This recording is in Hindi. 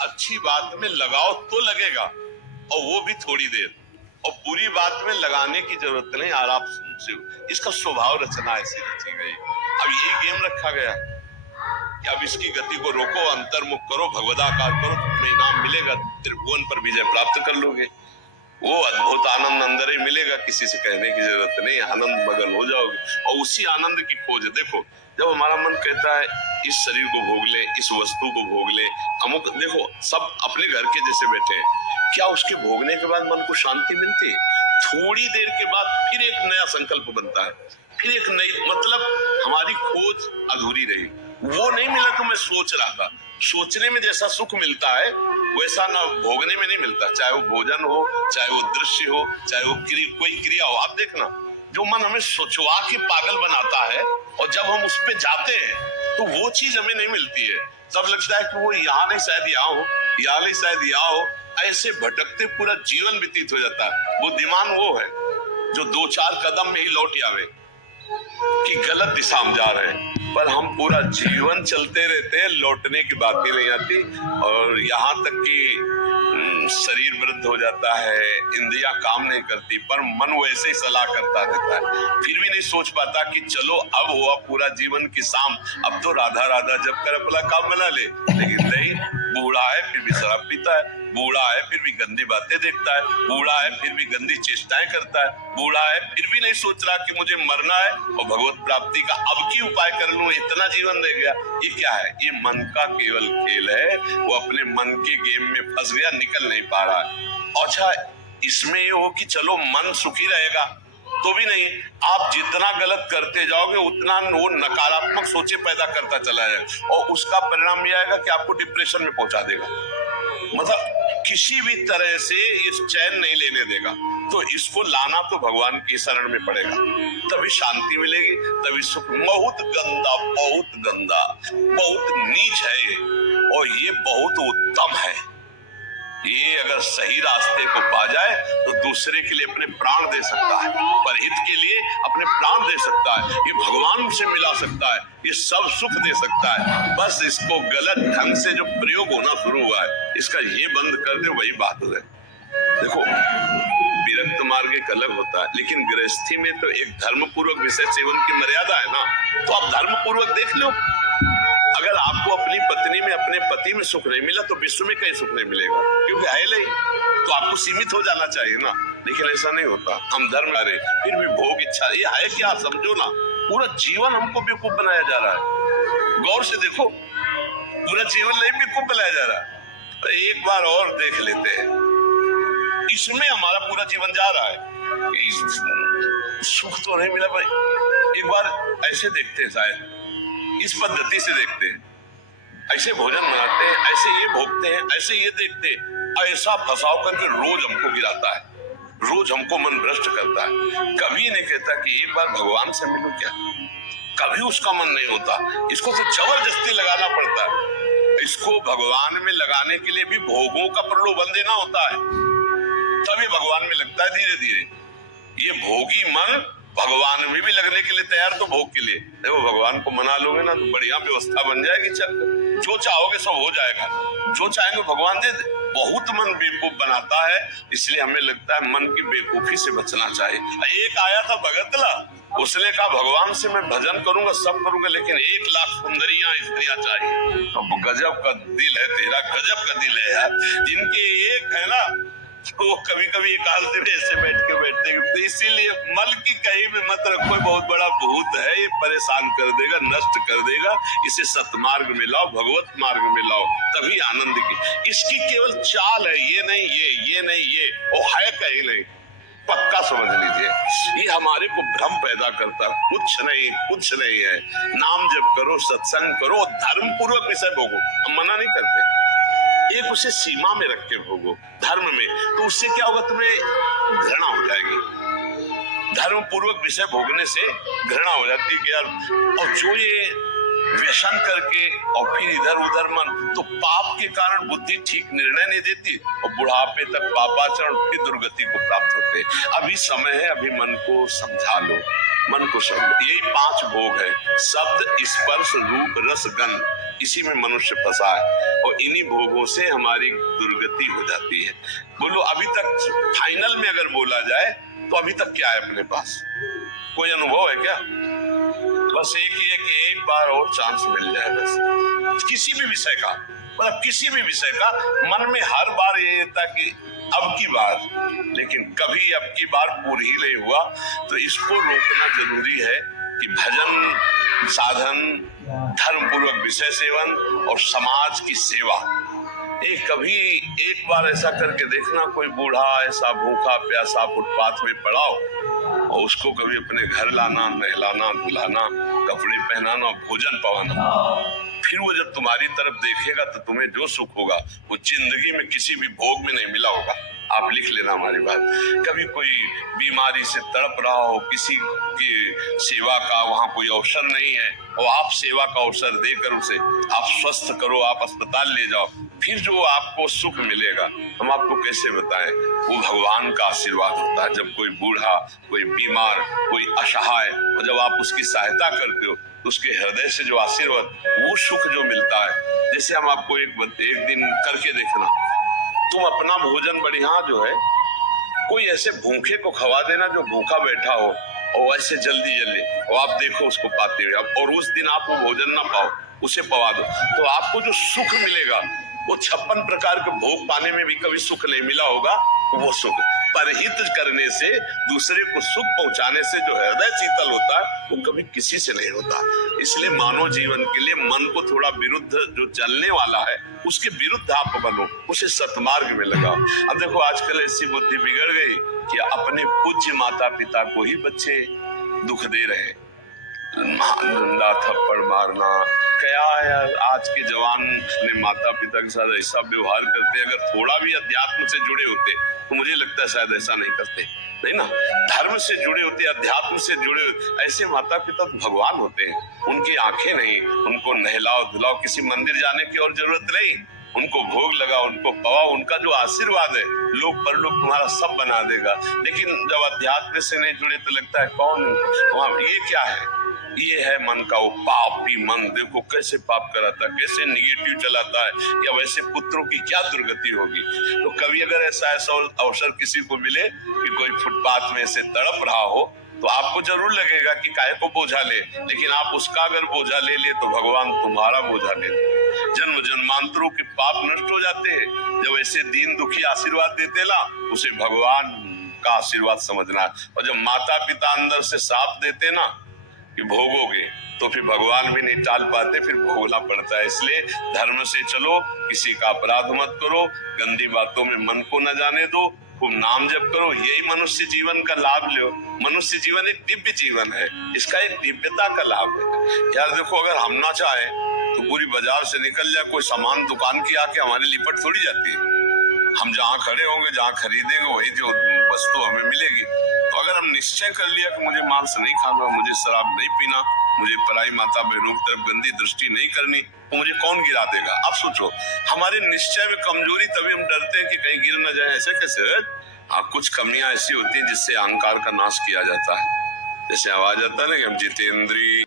अच्छी बात में लगाओ तो लगेगा, और वो भी थोड़ी देर, और बुरी बात में लगाने की जरूरत नहीं, आराम से। इसका स्वभाव रचना ऐसी रची गई। अब यही गेम रखा गया कि अब इसकी गति को रोको, अंतर्मुख करो, भगवदाकार करो, तो तुम्हें इनाम मिलेगा, त्रिभुवन पर विजय प्राप्त कर लोगे। वो अद्भुत आनंद अंदर ही मिलेगा, किसी से कहने की जरूरत नहीं, आनंद मगन हो जाओगे। और उसी आनंद की खोज देखो, जब हमारा मन कहता है इस शरीर को भोग ले, इस वस्तु को भोग ले, अमुक, देखो सब अपने घर के जैसे बैठे हैं, क्या उसके भोगने के बाद मन को शांति मिलती है? थोड़ी देर के बाद फिर एक नया संकल्प बनता है, फिर एक नई, मतलब हमारी खोज अधूरी रही। वो नहीं मिला तो मैं सोच रहा था, सोचने में जैसा सुख मिलता है वैसा ना भोगने में नहीं मिलता, चाहे वो भोजन हो, चाहे वो दृश्य हो, चाहे वो कोई क्रिया हो। आप देखना, जो मन हमें सोचवा के पागल बनाता है, और जब हम उस पे जाते हैं तो वो चीज हमें नहीं मिलती है। तब लगता है कि वो यहाँ नहीं, शायद यहाँ हो, यहाँ नहीं, शायद यहाँ हो। ऐसे भटकते पूरा जीवन व्यतीत हो जाता है। बुद्धिमान वो है जो 2-4 कदम में ही लौट आवे कि गलत दिशा में जा रहे हैं, पर हम पूरा जीवन चलते रहते हैं, लौटने की बात ही नहीं आती। और यहाँ तक कि शरीर वृद्ध हो जाता है, इंद्रियां काम नहीं करती, पर मन वैसे ही सलाह करता रहता है, फिर भी नहीं सोच पाता कि चलो अब हुआ पूरा जीवन की शाम, अब तो राधा राधा जब कर अपना काम बना ले। लेकिन नहीं, बूढ़ा है फिर भी शराब पीता है, बूढ़ा है फिर भी गंदी बातें देखता है, बूढ़ा है फिर भी गंदी चेष्टाएं करता है, बूढ़ा है फिर भी नहीं सोच रहा कि मुझे मरना है और भगवत प्राप्ति का अब की उपाय कर लूं, इतना जीवन रह गया। ये क्या है? ये मन का केवल खेल है। वो अपने मन के गेम में फंस गया, निकल नहीं पा रहा है। अच्छा, इसमें ये हो कि चलो मन सुखी रहेगा, तो भी नहीं, आप जितना गलत करते जाओगे उतना वो नकारात्मक सोचे पैदा करता चला जाएगा, और उसका परिणाम यह आएगा कि आपको डिप्रेशन में पहुंचा देगा। मतलब किसी भी तरह से इस चैन नहीं लेने देगा। तो इसको लाना तो भगवान की शरण में पड़ेगा, तभी शांति मिलेगी, तभी सुख। बहुत गंदा, बहुत गंदा, बहुत नीच है ये, और ये बहुत उत्तम है। ये अगर सही रास्ते को पा जाए तो दूसरे के लिए अपने प्राण दे सकता है, परहित के लिए अपने प्राण दे सकता है, ये भगवान से मिला सकता है, ये सब सुख दे सकता है। बस इसको गलत ढंग से जो प्रयोग होना शुरू हुआ है, इसका ये बंद कर दे, वही बहादुर है। देखो, विरक्त मार्ग एक अलग होता है, लेकिन गृहस्थी में तो एक धर्म पूर्वक विषय सेवन की मर्यादा है ना, तो आप धर्म पूर्वक देख लो। अगर आपको अपनी पत्नी में, अपने पति में सुख नहीं मिला तो विश्व में कहीं सुख नहीं मिलेगा, क्योंकि है नहीं, तो आपको सीमित हो जाना चाहिए ना। लेकिन ऐसा नहीं होता, हम धर्म अरे फिर भी भोग इच्छा, ये है क्या? समझो ना, पूरा जीवन हमको बेवकूफ बनाया जा रहा है। गौर से देखो, पूरा जीवन नहीं बेवकूफ बनाया जा रहा है। तो एक बार और देख लेते हैं, इसमें हमारा पूरा जीवन जा रहा है। सुख तो नहीं मिला भाई, एक बार ऐसे देखते हैं, शायद इस पद्धति से देखते हैं, ऐसे भोजन बनाते हैं, ऐसे ये भोगते हैं, ऐसे ये देखते हैं, ऐसा फंसाव करके रोज हमको गिराता है, रोज हमको मन भ्रष्ट करता है। कभी नहीं कहता कि एक बार भगवान से मिलो क्या, कभी उसका मन नहीं होता। इसको तो जबरदस्ती लगाना पड़ता है। इसको भगवान में लगाने के लिए भी भोगों का प्रलोभन देना होता है, तभी भगवान में लगता है धीरे धीरे। ये भोगी मन भगवान में भी लगने के लिए तैयार, तो भोग के लिए देखो, भगवान को मना लोगे ना तो बढ़िया व्यवस्था बन जाएगी। चल, जो चाहोगे सब हो जाएगा, जो चाहेंगे भगवान दे दे। बहुत मन बेवकूफ बनाता है, इसलिए हमें लगता है मन की बेवकूफी से बचना चाहिए। एक आया था भगतला, उसने कहा भगवान से मैं भजन करूंगा, सब करूंगा, लेकिन 1 लाख सुंदरियां स्त्रियां चाहिए। अब गजब का दिल है तेरा, गजब का दिल है यार। जिनके एक है ना, तो कभी कभी एकांत में ऐसे बैठ के बैठते हैं। तो इसीलिए मन की कहीं भी मत रखो, बहुत बड़ा भूत है, ये परेशान कर देगा, नष्ट कर देगा। इसे सतमार्ग में लाओ, भगवत मार्ग में लाओ, तभी आनंद की। इसकी केवल चाल है, ये नहीं ये नहीं ये, वो है कहीं नहीं, पक्का समझ लीजिए। ये हमारे को भ्रम पैदा करता, कुछ नहीं है। नाम जप करो, सत्संग करो, धर्म पूर्वक विषय भोगो, हम मना नहीं करते, एक उसे सीमा में रख के भोगो धर्म में, तो उससे क्या होगा, तुम्हें घृणा हो जाएगी। धर्म पूर्वक विषय भोगने से घृणा हो जाती है कि यार, और जो ये व्यसन करके और फिर इधर उधर मन, तो पाप के कारण बुद्धि ठीक निर्णय नहीं देती, और बुढ़ापे तक पापाचरण फिर दुर्गति को प्राप्त होते। अभी समय है, अभी मन को समझा लो, मन को समझो। यही 5 भोग है, शब्द, स्पर्श, रूप, रस, गंध। इसी में मनुष्य फंसा है और इन्हीं भोगों से हमारी दुर्गति हो जाती है। बोलो अभी तक फाइनल में अगर बोला जाए तो अभी तक क्या है अपने पास? कोई अनुभव है क्या? बस एक ही है कि एक बार और चांस मिल जाए, बस किसी भी विषय का, मतलब किसी भी विषय का मन में हर बार ये था कि अब की बार, लेकिन कभी अब की बार पूरी ही नहीं हुआ। तो इसको रोकना जरूरी है कि भजन साधन, धर्म पूर्वक विषय सेवन और समाज की सेवा। कभी एक बार ऐसा करके देखना, कोई बूढ़ा ऐसा भूखा प्यासा फुटपाथ में पड़ा हो और उसको कभी अपने घर लाना, नहलाना, धुलाना, कपड़े पहनाना, भोजन पवाना। फिर वो जब तुम्हारी तरफ देखेगा तो तुम्हें जो सुख होगा वो जिंदगी में किसी भी भोग में नहीं मिला होगा। आप लिख लेना हमारी बात। कभी कोई बीमारी से तड़प रहा हो, किसी की सेवा का वहां कोई अवसर नहीं है और आप सेवा का अवसर देकर उसे आप स्वस्थ करो, आप अस्पताल ले जाओ, फिर जो आपको सुख मिलेगा हम आपको कैसे बताएं? वो भगवान का आशीर्वाद होता है। जब कोई बूढ़ा, कोई बीमार, कोई असहाय, और जब आप उसकी सहायता करते हो तो उसके हृदय से जो आशीर्वाद, वो सुख जो मिलता है। जैसे हम आपको एक दिन करके देखना, तुम अपना भोजन बढ़िया जो है कोई ऐसे भूखे को खवा देना जो भूखा बैठा हो और ऐसे जल्दी जल्दी, और आप देखो उसको पाते हुए, और उस दिन आप वो भोजन ना पाओ, उसे पवा दो, तो आपको जो सुख मिलेगा वो 56 प्रकार के भोग पाने में भी कभी सुख नहीं मिला होगा। वो सुख परहित करने से, दूसरे को सुख पहुंचाने से जो हृदय शीतल होता है वो कभी किसी से नहीं होता। इसलिए मानव जीवन के लिए मन को थोड़ा विरुद्ध जो चलने वाला है उसके विरुद्ध आप बनो, उसे सतमार्ग में लगाओ। अब देखो आजकल ऐसी बुद्धि बिगड़ गई कि अपने पूज्य माता पिता को ही बच्चे दुख दे रहे, डंडा थप्पड़ मारना। क्या यार, आज के जवान ने माता पिता के साथ ऐसा व्यवहार करते हैं। अगर थोड़ा भी अध्यात्म से जुड़े होते तो मुझे लगता है शायद ऐसा नहीं करते, नहीं ना। धर्म से जुड़े होते, अध्यात्म से जुड़े होते, ऐसे माता पिता तो भगवान होते हैं। उनकी आंखें नहीं, उनको नहलाओ धुलाओ, किसी मंदिर जाने की और जरूरत नहीं, उनको भोग लगाओ, उनको पवाओ, उनका जो आशीर्वाद है लोक परलोक तुम्हारा सब बना देगा। लेकिन जब अध्यात्म से नहीं जुड़े तो लगता है कौन वहां, ये क्या है? ये है मन का वो पापी मन। देखो कैसे पाप कराता है, कैसे निगेटिव चलाता है, या वैसे पुत्रों की क्या दुर्गति होगी। तो कभी अगर ऐसा अवसर किसी को मिले कि कोई फुटपाथ में से तड़प रहा हो तो आपको जरूर लगेगा कि काहे को बोझा ले, लेकिन आप उसका अगर बोझा ले ले तो भगवान तुम्हारा बोझा ले। जन्म जन्मांतरों के पाप नष्ट हो जाते हैं जब ऐसे दीन दुखी आशीर्वाद देते ना, उसे भगवान का आशीर्वाद समझना है। और जब माता पिता अंदर से साथ देते ना कि भोगोगे, तो फिर भगवान भी नहीं टाल पाते, फिर भोगना पड़ता है। इसलिए धर्म से चलो, किसी का अपराध मत करो, गंदी बातों में मन को न जाने दो, खूब नाम जप करो, यही मनुष्य जीवन का लाभ लो। मनुष्य जीवन एक दिव्य जीवन है, इसका एक दिव्यता का लाभ है। यार देखो, अगर हम ना चाहे तो पूरी बाजार से निकल जाए कोई सामान दुकान की, आके हमारी लिपट थोड़ी जाती है। हम जहाँ खड़े होंगे, जहाँ खरीदेंगे, वही जो वस्तु हमें मिलेगी। तो अगर हम निश्चय कर लिया कि मुझे मांस नहीं खाना, मुझे शराब नहीं पीना, मुझे पराई माता बहनों की तरफ गंदी दृष्टि नहीं करनी, तो मुझे कौन गिरा देगा? आप सोचो, हमारे निश्चय में कमजोरी, तभी हम डरते हैं कि कहीं गिर न जाए। ऐसे कैसे? हाँ, कुछ कमियां ऐसी होती हैं जिससे अहंकार का नाश किया जाता है। जैसे आवाज आता है ना कि हम जितेंद्रिय